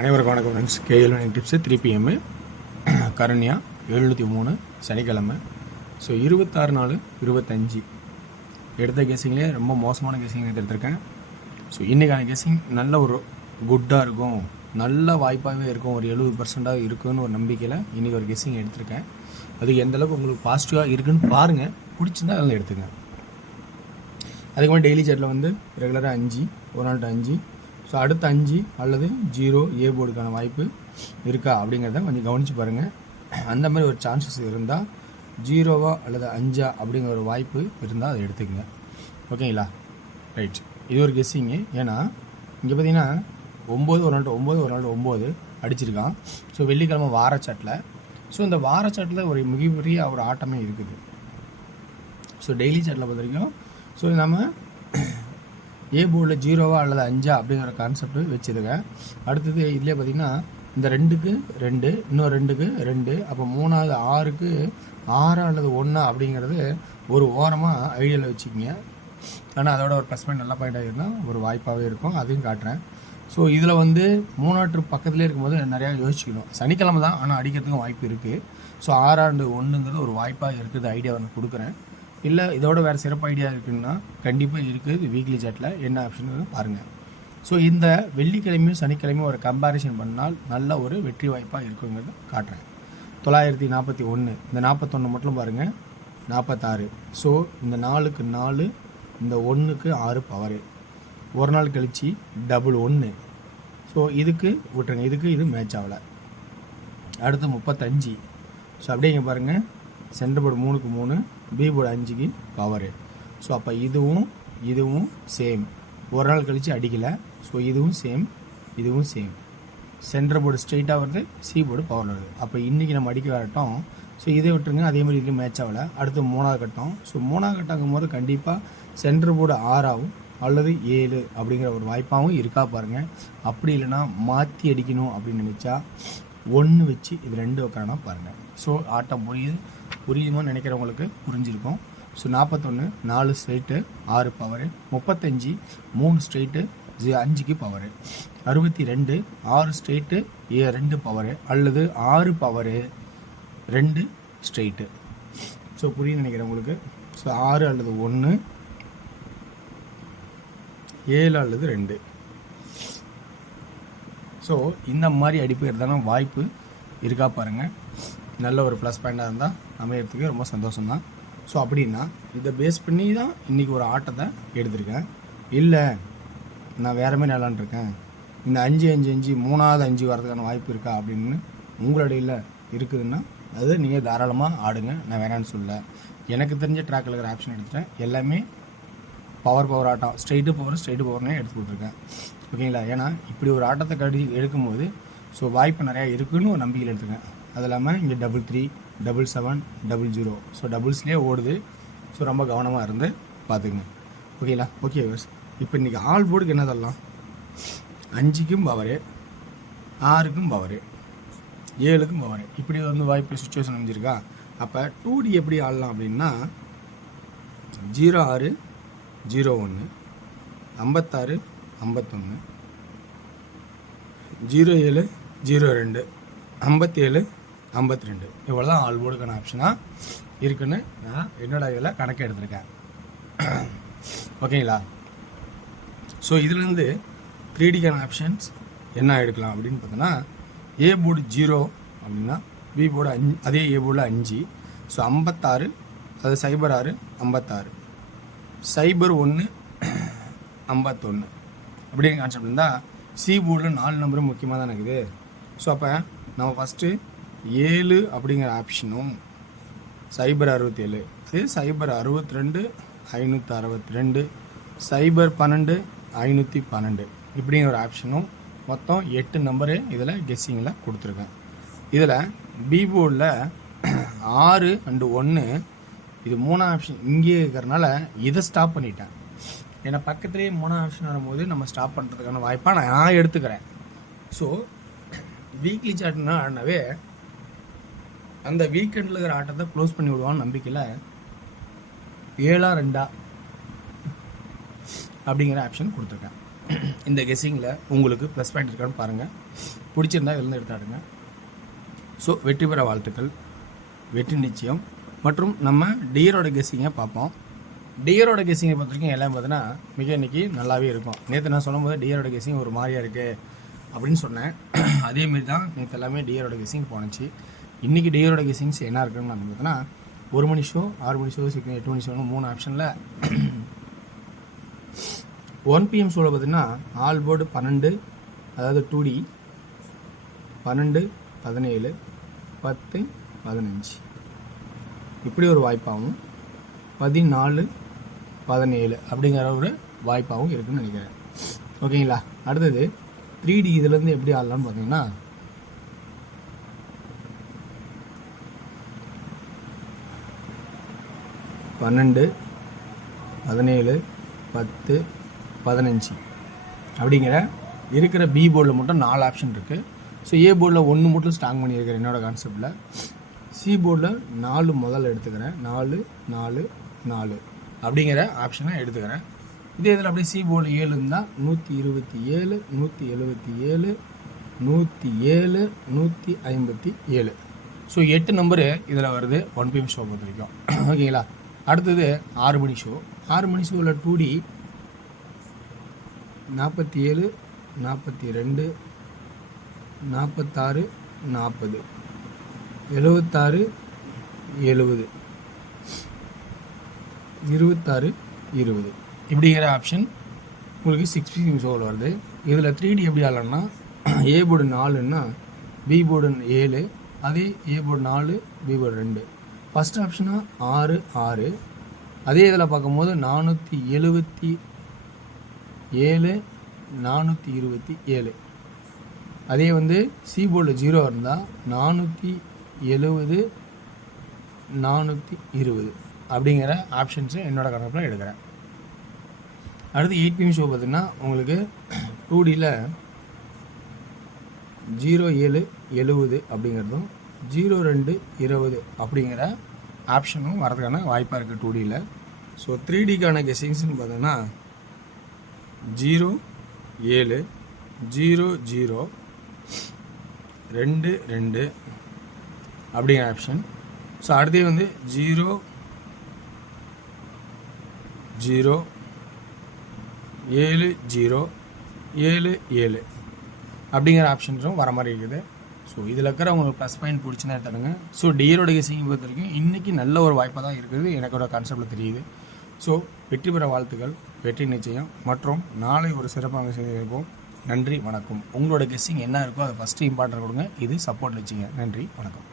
அனைவருக்கும் வணக்கம் friends. KL tips 3 PM கரண்யா 703 சனிக்கிழமை. ஸோ 26/4/25 எடுத்த கெஸிங்லேயே ரொம்ப மோசமான கெஸிங் எடுத்துருக்கேன். ஸோ இன்றைக்கான கெஸிங் நல்ல ஒரு குட்டாக இருக்கும், நல்ல வாய்ப்பாகவே இருக்கும், ஒரு 70% இருக்குன்னு ஒரு நம்பிக்கையில் இன்றைக்கி ஒரு கெஸிங் எடுத்திருக்கேன். அதுக்கு எந்தளவுக்கு உங்களுக்கு பாசிட்டிவாக இருக்குன்னு பாருங்கள், பிடிச்சிருந்தா அதில் எடுத்துங்க. அதுக்கு மாதிரி டெய்லி சார்ட்டில் வந்து ரெகுலராக 5 ஒரு நாள்கிட்ட 5, ஸோ அடுத்த 5 அல்லது 0 ஏ போர்டுக்கான வாய்ப்பு இருக்கா அப்படிங்கிறத கொஞ்சம் கவனித்து பாருங்கள். அந்த மாதிரி ஒரு சான்சஸ் இருந்தால் 0 அல்லது 5 அப்படிங்கிற ஒரு வாய்ப்பு இருந்தால் அதை எடுத்துக்கங்க. ஓகேங்களா? ரைட், இது ஒரு கெஸ்ஸிங்கு. ஏன்னா இங்கே பார்த்தீங்கன்னா 9 ஒரு நாள் 9 அடிச்சிருக்கான். ஸோ வெள்ளிக்கிழமை வாரச்சாட்டில். ஸோ இந்த வாரச்சாட்டில் ஒரு மிகப்பெரிய ஒரு ஆட்டமே இருக்குது. ஸோ டெய்லி சாட்டில் பொறுத்த வரைக்கும் ஸோ நம்ம ஏ போர்டில் 0 அல்லது 5 அப்படிங்கிற கான்செப்ட் வச்சுருங்க. அடுத்தது இதிலே பார்த்திங்கன்னா இந்த 2க்கு 2, இன்னும் 2க்கு 2, அப்போ 3வது 6க்கு 6 அல்லது 1 அப்படிங்கிறது ஒரு ஓரமாக ஐடியாவில் வச்சுக்கிங்க. ஆனால் அதோட ஒரு ப்ளஸ் பாயிண்ட் நல்ல பாயிண்டாக இருந்தால் ஒரு வாய்ப்பாகவே இருக்கும், அதையும் காட்டுறேன். ஸோ இதில் வந்து 3 பக்கத்துலேயே இருக்கும்போது நிறையா யோசிச்சுக்கணும். சனிக்கிழமை தான், ஆனால் அடிக்கிறதுக்கும் வாய்ப்பு இருக்குது. ஸோ 6/1 ஒரு வாய்ப்பாக இருக்குது, ஐடியா ஒன்று கொடுக்குறேன். இல்லை இதோட வேறு சிறப்பு ஐடியா இருக்குன்னா கண்டிப்பாக இருக்குது. வீக்லி சாட்டில் என்ன ஆப்ஷன் பாருங்கள். ஸோ இந்த வெள்ளிக்கிழமையும் சனிக்கிழமையும் ஒரு கம்பேரிசன் பண்ணால் நல்ல ஒரு வெற்றி வாய்ப்பாக இருக்குங்கிறத காட்டுறேன். 941, இந்த 41 மட்டும் பாருங்கள், 46. ஸோ இந்த 4க்கு 4, இந்த 1க்கு 6 பவரு. ஒரு நாள் கழித்து டபுள் 1. ஸோ இதுக்கு விட்டுருங்க, இதுக்கு இது மேட்ச் ஆகலை. அடுத்து 35. ஸோ அப்படியே இங்கே பாருங்கள், சென்டர் போர்டு 3க்கு 3, பி போர்டு 5க்கு பவரு. ஸோ அப்போ இதுவும் சேம். ஒரு நாள் கழித்து அடிக்கலை. ஸோ இதுவும் சேம், இதுவும் சேம். சென்டர் போர்டு ஸ்ட்ரெயிட்டாக வருது, சி போர்டு பவர் வருது. அப்போ இன்றைக்கி நம்ம அடிக்க வரட்டும். ஸோ இதை விட்டுருங்க, அதேமாதிரி இதுலேயும் மேட்ச் ஆகலை. அடுத்து 3வது கட்டம். ஸோ 3வது கட்டங்கும் போது கண்டிப்பாக சென்டர் போர்டு 6 அல்லது 7 அப்படிங்கிற ஒரு வாய்ப்பாகவும் இருக்கா பாருங்கள். அப்படி இல்லைன்னா மாற்றி அடிக்கணும் அப்படின்னு நினச்சா 1 வச்சு இது 2 வைக்கிறானா பாருங்கள். ஸோ ஆட்டம் புரியுமா நினைக்கிறவங்களுக்கு புரிஞ்சிருக்கும். ஸோ 41 4 ஸ்ட்ரெயிட்டு 6 பவரு, 35 3 ஸ்ட்ரெயிட்டு 5க்கு பவரு, 62 6 ஸ்ட்ரெயிட்டு 2 பவரு அல்லது 6 பவரு 2 ஸ்ட்ரெயிட்டு. ஸோ புரியுன்னு நினைக்கிறவங்களுக்கு. ஸோ 6 அல்லது 1, 7 அல்லது 2. ஸோ இந்த மாதிரி அடிப்பு இருந்தாலும் வாய்ப்பு இருக்கா பாருங்கள். நல்ல ஒரு ப்ளஸ் பாயிண்டாக இருந்தால் அமையறதுக்கு ரொம்ப சந்தோஷம்தான். ஸோ அப்படின்னா இதை பேஸ் பண்ணி தான் இன்றைக்கி ஒரு ஆட்டத்தை எடுத்திருக்கேன். இல்லை நான் வேறு மாதிரி விளாண்டுருக்கேன், இந்த 5 3வது 5 வரதுக்கான வாய்ப்பு இருக்கா அப்படின்னு உங்களுடைய இருக்குதுன்னா அது நீங்கள் தாராளமாக ஆடுங்க, நான் வேணான்னு சொல்ல. எனக்கு தெரிஞ்ச ட்ராக்கில் இருக்கிற ஆப்ஷன் எடுத்துட்டேன். எல்லாமே பவர் ஆட்டம், ஸ்ட்ரெயிட்டு பவர்னே எடுத்து கொடுத்துருக்கேன். ஓகேங்களா? ஏன்னா இப்படி ஒரு ஆட்டத்தை எடுக்கும்போது ஸோ வாய்ப்பு நிறையா இருக்குதுன்னு ஒரு நம்பிக்கையில் எடுத்துக்கேன். அது இல்லாமல் இங்கே 33 77 00 ஸோ டபுள்ஸ்லேயே ஓடுது. ஸோ ரொம்ப கவனமாக இருந்து பார்த்துக்குங்க. ஓகேங்களா? ஓகே வர்ஸ். இப்போ இன்றைக்கி ஆல் போர்டுக்கு என்ன தரலாம்? 5க்கும் பவரு, 6க்கும் பவரு, 7க்கும் பவரு. இப்படி வந்து வாய்ப்பு சுச்சுவேஷன் அமைஞ்சிருக்கா? அப்போ 2D எப்படி ஆடலாம் அப்படின்னா 06 01 56 51 07 02 57 52 இவ்வளோ தான் ஆல் போர்டுக்கான ஆப்ஷனாக இருக்குன்னு நான் என்னோட இதில் கணக்கு எடுத்திருக்கேன். ஓகேங்களா? ஸோ இதுலேருந்து 3Dக்கான ஆப்ஷன்ஸ் என்ன எடுக்கலாம் அப்படின்னு பார்த்தோன்னா ஏ போர்டு 0 அப்படின்னா பி போர்டு 5, அதே ஏ போர்டில் 5. ஸோ 56, அது 06 56, 01 51 அப்படின்னு கான்செப்ட் இருந்தால் சி போர்டில் 4 நம்பரும் முக்கியமாக தான் இருக்குது. ஸோ அப்போ நம்ம ஃபஸ்ட்டு 7 அப்படிங்கிற ஆப்ஷனும் 067, அது 062 562, 012 512 இப்படிங்கிற ஒரு ஆப்ஷனும் மொத்தம் 8 நம்பரு இதில் கெஸ்ஸிங்கில் கொடுத்துருக்கேன். இதில் பி போர்டில் 6 and 1 இது 3 ஆப்ஷன் இங்கே இருக்கிறனால இதை ஸ்டாப் பண்ணிட்டேன். ஏன்னா பக்கத்துலேயே 3 ஆப்ஷன் வரும்போது நம்ம ஸ்டாப் பண்ணுறதுக்கான வாய்ப்பாக நான் எடுத்துக்கிறேன். ஸோ வீக்லி சாட்னா ஆடினாவே அந்த வீக்கெண்டில் இருக்கிற ஆட்டத்தை க்ளோஸ் பண்ணி விடுவான்னு நம்பிக்கையில் 7 2 அப்படிங்கிற ஆப்ஷன் கொடுத்துருக்கேன். இந்த கெஸ்ஸிங்கில் உங்களுக்கு ப்ளஸ் பாயிண்ட் இருக்கான்னு பாருங்கள். பிடிச்சிருந்தா இதிலேருந்து எடுத்தாடுங்க. ஸோ வெற்றி பெற வாழ்த்துக்கள், வெற்றி நிச்சயம். மற்றும் நம்ம டியரோட கெஸ்ஸிங்கை பார்ப்போம். டியரோட கெஸ்ஸிங்கை பொறுத்த வரைக்கும் எல்லாம் பார்த்தீங்கன்னா மிக இன்றைக்கி நல்லாவே இருக்கும். நேற்று நான் சொல்லும்போது டியரோட கெஸ்ஸிங் ஒரு மாதிரியாக இருக்குது அப்படின்னு சொன்னேன். அதேமாரி தான் நேற்று எல்லாமே டியரோட கெஸ்ஸிங் போணுச்சு. இன்றைக்கி டியரோட கெஸ்ஸிங்ஸ் என்ன இருக்குன்னு நான் பார்த்தீங்கன்னா 1 மணி ஷோ, 6 மணி ஷோ, 8 மணி ஷோன்னு 3 ஆப்ஷனில் 1 PM ஷோவில் பார்த்தீங்கன்னா ஆல் போர்டு 12, அதாவது 2D 12, 17, 10, 15 இப்படி ஒரு வாய்ப்பாகவும் 14, 17 அப்படிங்கிற ஒரு வாய்ப்பாகவும் இருக்குதுன்னு நினைக்கிறேன். ஓகேங்களா? அடுத்தது 3D இதுலேருந்து எப்படி ஆடலாம்னு பார்த்தீங்கன்னா 12, 17, 10, 15 அப்படிங்கிற இருக்கிற பி போர்டில் மட்டும் 4 ஆப்ஷன் இருக்குது. ஸோ ஏ போர்டில் 1 மட்டும் ஸ்ட்ராங் பண்ணியிருக்கிறேன் என்னோடய கான்செப்டில். சி போர்டில் 4 முதல்ல எடுத்துக்கிறேன். 4, 4, 4 அப்படிங்கிற ஆப்ஷனை எடுத்துக்கிறேன். இதே இதில் அப்படியே சி போர்டில் 7 இருந்தால் 127, 177, 107, 157. ஸோ 8 நம்பரு இதில் வருது 1 PM ஷோ பொறுத்த வரைக்கும். ஓகேங்களா? அடுத்தது 6 மணி ஷோ. 6 மணி ஷோவில் 2D 47, 42, 46, 40, 76, 70, 26, 20 இப்படிங்கிற ஆப்ஷன் உங்களுக்கு 6 PM ஷோவில் வருது. இதில் 3D எப்படி ஆடலாம்னா ஏ போர்டு 4ன்னா பி போர்டு 7, அதே A board 4, B board 2. First ஆப்ஷனாக 6, 6. அதே இதில் பார்க்கும்போது 477, 427. அதே வந்து சி போர்டில் 0 இருந்தால் 470, 420 அப்படிங்கிற ஆப்ஷன்ஸு என்னோடய கணக்கில் எடுக்கிறேன். அடுத்து 8 PM ஷோ பார்த்திங்கன்னா உங்களுக்கு 2Dயில் 07, 70 அப்படிங்கிறதும் 02, 20 அப்படிங்கிற ஆப்ஷனும் வரதுக்கான வாய்ப்பாக இருக்குது 2Dயில். ஸோ 3Dக்கான கெஸ்ஸிங்ஸ்னு பார்த்தோன்னா 0, 7, 0, 0, 2, 2 அப்படிங்கிற ஆப்ஷன். ஸோ அடுத்தே வந்து 0, 0, 7, 0, 7, 7 அப்படிங்கிற ஆப்ஷன்ஸும் வர மாதிரி இருக்குது. ஸோ இதில் இருக்கிற உங்களுக்கு ப்ளஸ் பாயிண்ட் பிடிச்சினா எடுத்துடுங்க. ஸோ டியரோட கெஸ்ஸிங் பொறுத்த வரைக்கும் இன்றைக்கி நல்ல ஒரு வாய்ப்பாக தான் இருக்குது, எனக்கோட கான்செப்டில் தெரியுது. ஸோ வெற்றி பெற வாழ்த்துக்கள், வெற்றி நிச்சயம். மற்றும் நாளை ஒரு சிறப்பாக செய்திருப்போம். நன்றி, வணக்கம். உங்களோட கெஸ்ஸிங் என்ன இருக்கோ அதை ஃபஸ்ட்டு இம்பார்ட்டன்ட் கொடுங்க. இது சப்போர்ட் வச்சுங்க. நன்றி, வணக்கம்.